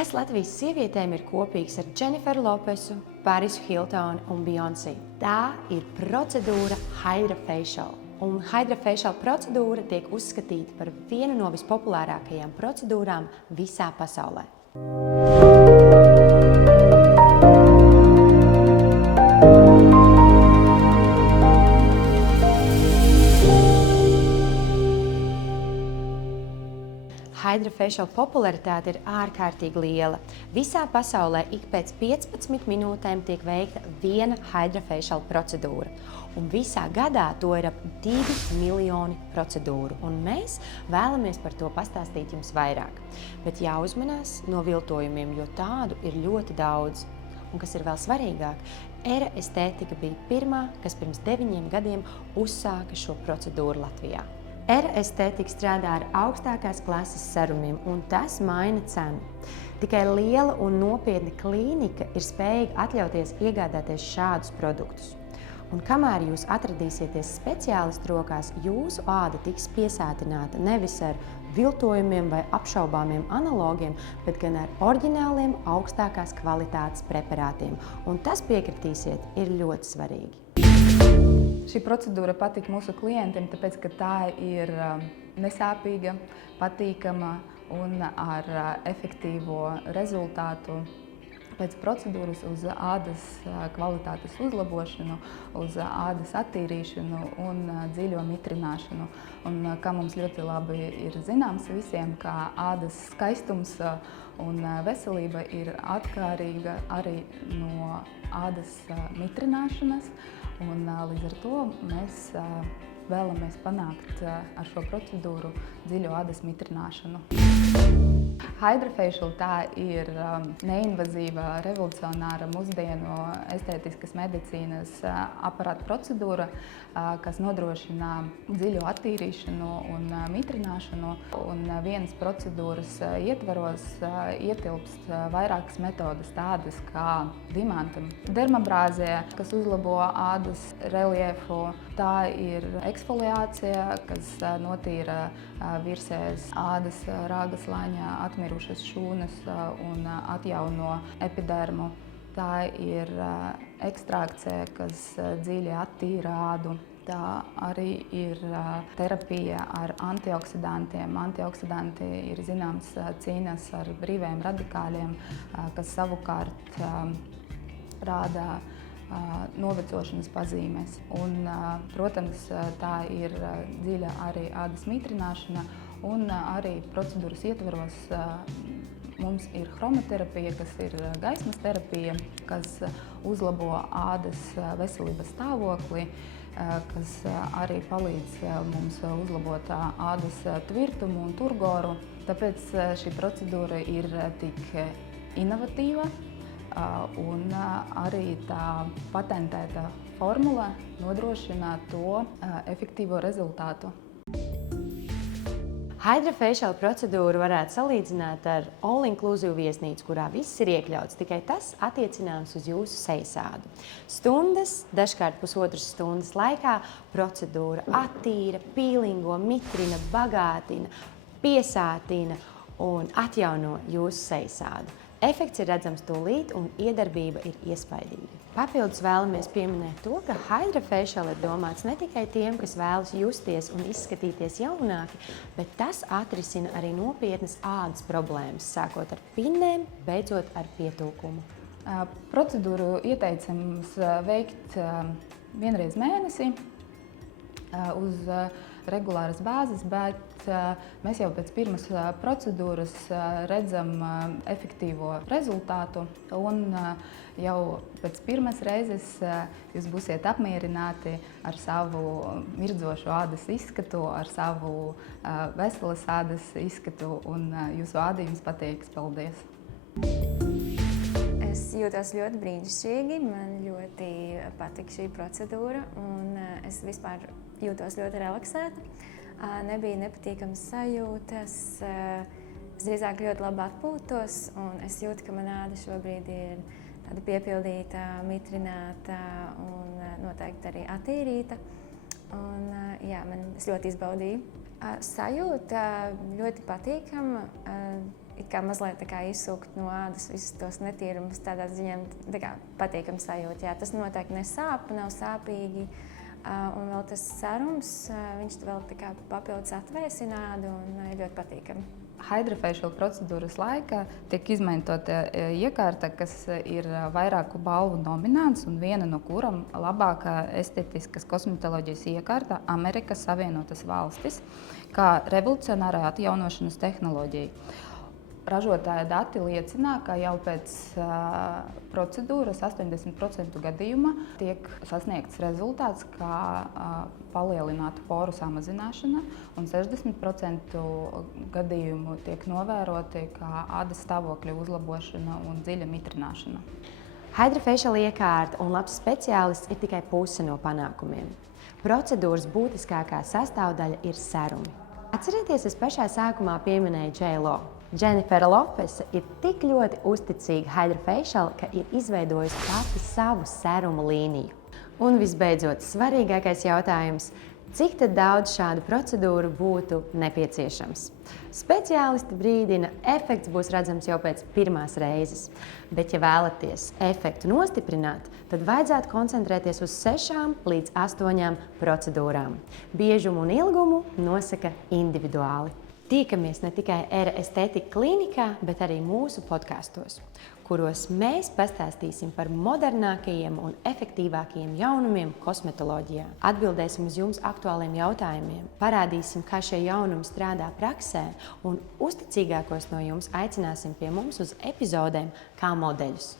Kas Latvijas sievietēm ir kopīgs ar Dženiferu Lopesu, Parisu Hiltonu un Beyoncé? Tā ir procedūra HydraFacial. Un HydraFacial procedūra tiek uzskatīta par vienu no vispopulārākajām procedūrām visā pasaulē. HydraFacial popularitāte ir ārkārtīgi liela. Visā pasaulē ik pēc 15 minūtēm tiek veikta viena HydraFacial procedūra. Un visā gadā to ir ap 2 miljoni procedūru. Un mēs vēlamies par to pastāstīt jums vairāk. Bet jāuzmanās no viltojumiem, jo tādu ir ļoti daudz. Un kas ir vēl svarīgāk, Era Estētika bija pirmā, kas pirms 9 gadiem uzsāka šo procedūru Latvijā. Era Estētika strādā ar augstākās klases serumiem, un tas maina cenu. Tikai liela un nopietna klīnika ir spējīga atļauties iegādāties šādus produktus. Un kamēr jūs atradīsieties speciālistu rokās, jūsu āda tiks piesātināta nevis ar viltojumiem vai apšaubāmiem analogiem, bet gan ar oriģināliem augstākās kvalitātes preparātiem. Un tas, piekritīsiet, ir ļoti svarīgi. Šī procedūra patīk mūsu klientiem, tāpēc, ka tā ir nesāpīga, patīkama un ar efektīvo rezultātu. Pēc procedūras uz ādas kvalitātes uzlabošanu, uz ādas attīrīšanu un dziļo mitrināšanu. Un, kā mums ļoti labi ir zināms visiem, ka ādas skaistums un veselība ir atkarīga arī no ādas mitrināšanas. Un, līdz ar to mēs vēlamies panākt ar šo procedūru dziļo ādas mitrināšanu. HydraFacial tā ir neinvazīva, revolucionāra mūsdienu estētiskas medicīnas aparāta procedūra, kas nodrošina dziļu attīrīšanu un mitrināšanu. Un vienas procedūras ietvaros ietilpst vairākas metodes, tādas kā dimanta dermabrāzija, kas uzlabo ādas reliefu. Tā ir eksfoliācija, kas notīra virsējas ādas rāgaslāņa atmirušas šūnas un atjauno epidermu. Tā ir ekstrakcija, kas dziļi attīra ādu. Tā arī ir terapija ar antioksidantiem. Antioksidanti ir zināms cīnās ar brīviem radikāļiem, kas savukārt rāda novecošanas pazīmes. Un, protams, tā ir dziļa arī ādas mitrināšana, un arī procedūras ietvaros mums ir chromoterapija, kas ir gaismas terapija, kas uzlabo ādas veselības stāvokli, kas arī palīdz mums uzlabot ādas tvirtumu un turgoru. Tāpēc šī procedūra ir tik inovatīva. Un arī tā patentēta formula nodrošina to efektīvo rezultātu. HydraFacial procedūru varētu salīdzināt ar all-inclusive viesnīcu, kurā viss ir iekļauts, tikai tas attiecināms uz jūsu sejasādu. Stundas, dažkārt pusotras stundas laikā procedūra attīra, pīlingo, mitrina, bagātina, piesātina un atjauno jūsu sejasādu. Efekts ir redzams tūlīt un iedarbība ir iespaidīga. Papildus vēlamies pieminēt to, ka HydraFacial ir domāts ne tikai tiem, kas vēlas justies un izskatīties jaunāki, bet tas atrisina arī nopietnas ādas problēmas, sākot ar pinnēm, beidzot ar pietūkumu. Procedūru ieteicams veikt vienreiz mēnesī uz regulāras bāzes, bet mēs jau pēc pirmas procedūras redzam efektīvo rezultātu, un jau pēc pirmas reizes jūs būsiet apmierināti ar savu mirdzošu ādas izskatu, ar savu veselas ādas izskatu, un jūsu āda jums pateiks paldies! Es jūtos ļoti brīnišķīgi, man ļoti patika šī procedūra, un es vispār jūtos ļoti relaksēta. Nebija nepatīkamas sajūtas, es drīzāk ļoti labi atpūtos, un es jūtu, ka mana āda šobrīd ir tāda piepildīta, mitrināta un noteikti arī attīrīta. Un, jā, es ļoti izbaudīju. Sajūta ļoti patīkama. it kā mazliet tā kā izsūkt no ādas visus tos netīrumus, tādā ziņā tā kā patīkami sajūta. Jā, tas noteikti nesāp, nav sāpīgi. Un vēl tas sarums, viņš vēl tā kā papildus atvēsina ādu un ir ļoti patīkami. Hydrofacial procedūras laikā tiek izmantota iekārta, kas ir vairāku balvu nomināts, un viena no kurām labākā estetiskas kosmetoloģijas iekārta Amerikas Savienotas Valstis, kā revolucionārā atjaunošanas tehnoloģija. Ražotāja dati liecina, ka jau pēc procedūras 80% gadījumā tiek sasniegts rezultāts, kā palielināta poru samazināšana, un 60% gadījumu tiek novēroti kā ādas stāvokļa uzlabošana un dziļa mitrināšana. Hydrofacial iekārta un labs speciālists ir tikai puse no panākumiem. Procedūras būtiskākā sastāvdaļa ir serumi. Atcerieties, es pašā sākumā pieminēju J.Lo. Dženifera Lopese ir tik ļoti uzticīga Hydrofacial, ka ir izveidojusi pati savu serumu līniju. Un visbeidzot, svarīgākais jautājums – cik tad daudz šādu procedūru būtu nepieciešams? Speciālisti brīdina, efekts būs redzams jau pēc pirmās reizes. Bet, ja vēlaties efektu nostiprināt, tad vajadzētu koncentrēties uz 6 līdz 8 procedūrām. Biežumu un ilgumu nosaka individuāli. Tiekamies ne tikai Era Estetika klinikā, bet arī mūsu podkastos, kuros mēs pastāstīsim par modernākajiem un efektīvākajiem jaunumiem kosmetoloģijā. Atbildēsim uz jums aktuāliem jautājumiem, parādīsim, kā šie jaunumi strādā praksē, un uzticīgākos no jums aicināsim pie mums uz epizodēm kā modeļus.